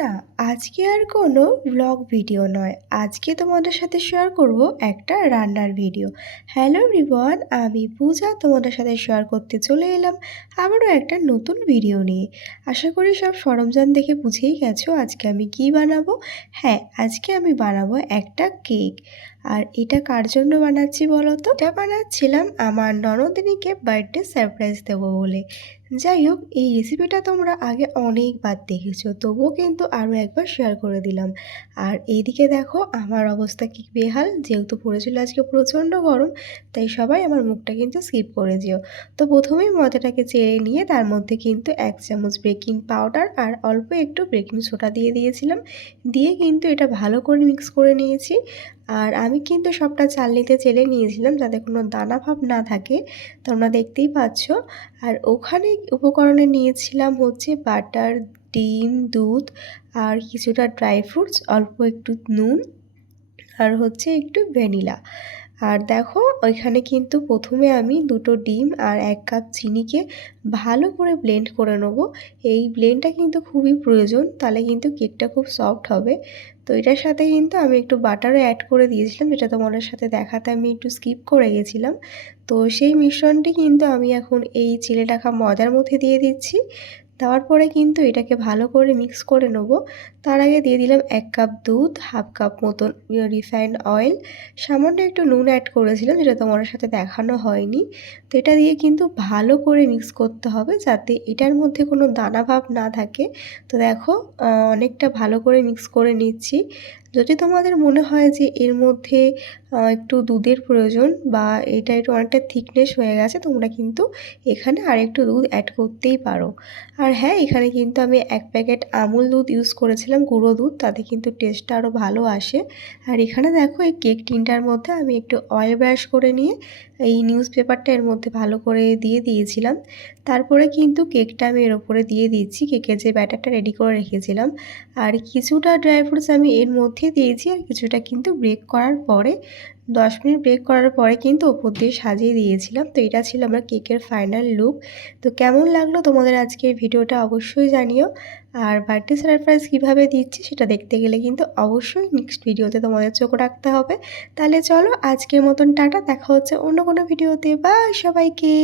না, আজকে আর কোনো ব্লগ ভিডিও নয়। আজকে তোমাদের সাথে শেয়ার করব একটা রান্নার ভিডিও। হ্যালো এভরিওয়ান, আমি পূজা তোমাদের সাথে শেয়ার করতে চলে এলাম আবারও একটা নতুন ভিডিও নিয়ে। আশা করি সব সরঞ্জাম দেখে বুঝেই গেছো আজকে আমি কি বানাবো। হ্যাঁ, আজকে আমি বানাবো একটা কেক। আর এটা কার জন্য বানাচ্ছি বলো তো? এটা বানাচ্ছিলাম আমার ননদিনীকে বার্থডে সারপ্রাইজ দেবো বলে। যাই হোক, এই রেসিপিটা তোমরা আগে অনেকবার দেখেছো, তবুও কিন্তু আরও একবার শেয়ার করে দিলাম। আর এইদিকে দেখো আমার অবস্থা কি বেহাল, যেহেতু পড়েছিল আজকে প্রচণ্ড গরম, তাই সবাই আমার মুখটা কিন্তু স্কিপ করে যেও। তো প্রথমেই ময়দাটাকে চেড়ে নিয়ে তার মধ্যে কিন্তু 1 চামচ বেকিং পাউডার আর অল্প একটু বেকিং সোডা দিয়ে দিয়েছিলাম। দিয়ে কিন্তু এটা ভালো করে মিক্স করে নিয়েছি। আর আমি কিন্তু সবটা চালনিতে চেলে নিয়েছিলাম যাতে কোনো দানা ভাব না থাকে, তোমরা দেখতেই পাচ্ছ। আর ওখানে উপকরণে নিয়েছিলাম হচ্ছে বাটার, ডিম, দুধ আর কিছুটা ড্রাই ফ্রুটস, অল্প একটু নুন আর হচ্ছে একটু ভ্যানিলা। আর দেখো ওইখানে কিন্তু প্রথমে আমি 2টো ডিম আর 1 কাপ চিনিকে ভালো করে ব্লেন্ড করে নেব। এই ব্লেন্ডটা কিন্তু খুবই প্রয়োজন, তাহলে কিন্তু কেকটা খুব সফট হবে। তো এটার সাথে কিন্তু আমি একটু বাটারও অ্যাড করে দিয়েছিলাম, যেটা তোমাদের সাথে দেখাতে আমি একটু স্কিপ করে গেছিলাম। তো সেই মিশ্রণটি কিন্তু আমি এখন এই চেলে রাখা ময়দার মধ্যে দিয়ে দিচ্ছি। দেওয়ার পরে কিন্তু এটাকে ভালো করে মিক্স করে নেব। তার আগে দিয়ে দিলাম 1 কাপ দুধ, হাফ কাপ মতন রিফাইন্ড অয়েল, সামান্য একটু নুন অ্যাড করেছিলাম যেটা তোমার সাথে দেখানো হয়নি। তো এটা দিয়ে কিন্তু ভালো করে মিক্স করতে হবে যাতে এটার মধ্যে কোনো দানা ভাব না থাকে। তো দেখো অনেকটা ভালো করে মিক্স করে নিচ্ছি। যদি তোমাদের মনে হয় যে এর মধ্যে একটু দুধের প্রয়োজন বা এটা একটু অনেকটা থিকনেস হয়ে গেছে, তোমরা কিন্তু এখানে আরেকটু দুধ অ্যাড করতেই পারো। আর হ্যাঁ, এখানে কিন্তু আমি 1 প্যাকেট আমুল দুধ ইউজ করেছিলাম, গুঁড়ো দুধ, তাতে কিন্তু টেস্টটা আরও ভালো আসে। আর এখানে দেখো এই কেক টিনটার মধ্যে আমি একটু অয়েল ব্রাশ করে নিয়ে এই নিউজ পেপারটা এর মধ্যে ভালো করে দিয়ে দিয়েছিলাম। তারপরে কিন্তু কেকটা আমি এর ওপরে দিয়ে দিচ্ছি, কেকের যে ব্যাটারটা রেডি করে রেখেছিলাম। আর কিছুটা ড্রাই ফ্রুটস আমি এর মধ্যে দিয়েছি, আর কিছুটা কিন্তু ব্রেক করার পরে 10 মিনিট ব্রেক করার পরে কিন্তু ওপর দিয়ে সাজিয়ে দিয়েছিলাম। তো এটা ছিল আমার কেকের ফাইনাল লুক। তো কেমন লাগলো তোমাদের আজকের ভিডিওটা অবশ্যই জানিও। আর বার্থডে সারপ্রাইজ কীভাবে দিচ্ছি সেটা দেখতে গেলে কিন্তু অবশ্যই নেক্সট ভিডিওতে তোমাদের চোখ রাখতে হবে। তাহলে চলো আজকের মতন টাটা, দেখা হচ্ছে অন্য কোনো ভিডিওতে। বাই সবাইকে।